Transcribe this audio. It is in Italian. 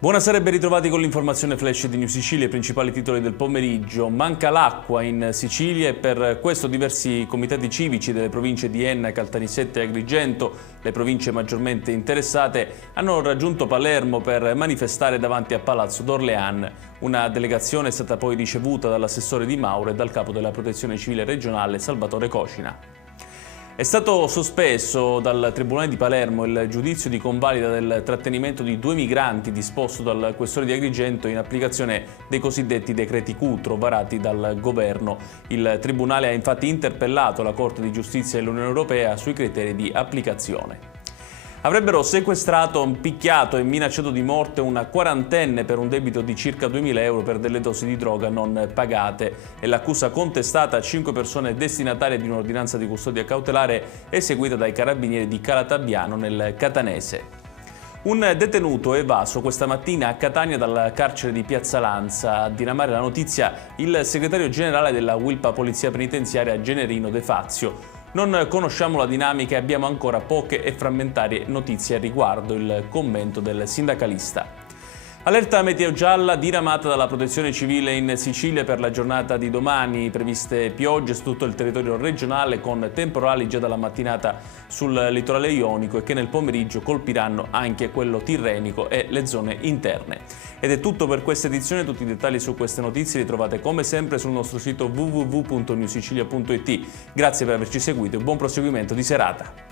Buonasera e ben ritrovati con l'informazione flash di New Sicilia, i principali titoli del pomeriggio. Manca l'acqua in Sicilia e per questo diversi comitati civici delle province di Enna, Caltanissetta e Agrigento, le province maggiormente interessate, hanno raggiunto Palermo per manifestare davanti a Palazzo d'Orléans. Una delegazione è stata poi ricevuta dall'assessore Di Mauro e dal capo della Protezione Civile regionale Salvatore Cocina. È stato sospeso dal Tribunale di Palermo il giudizio di convalida del trattenimento di 2 migranti disposto dal Questore di Agrigento in applicazione dei cosiddetti decreti Cutro varati dal governo. Il Tribunale ha infatti interpellato la Corte di Giustizia dell'Unione Europea sui criteri di applicazione. Avrebbero sequestrato, picchiato e minacciato di morte una quarantenne per un debito di circa 2.000 euro per delle dosi di droga non pagate. È l'accusa contestata a 5 persone destinatarie di un'ordinanza di custodia cautelare eseguita dai carabinieri di Calatabbiano nel Catanese. Un detenuto è evaso questa mattina a Catania dal carcere di Piazza Lanza. A diramare la notizia il segretario generale della Wilpa Polizia Penitenziaria Generino De Fazio. Non conosciamo la dinamica e abbiamo ancora poche e frammentarie notizie a riguardo, il commento del sindacalista. Allerta meteo gialla diramata dalla Protezione Civile in Sicilia per la giornata di domani, previste piogge su tutto il territorio regionale con temporali già dalla mattinata sul litorale ionico e che nel pomeriggio colpiranno anche quello tirrenico e le zone interne. Ed è tutto per questa edizione, tutti i dettagli su queste notizie li trovate come sempre sul nostro sito www.newsicilia.it. Grazie per averci seguito e buon proseguimento di serata.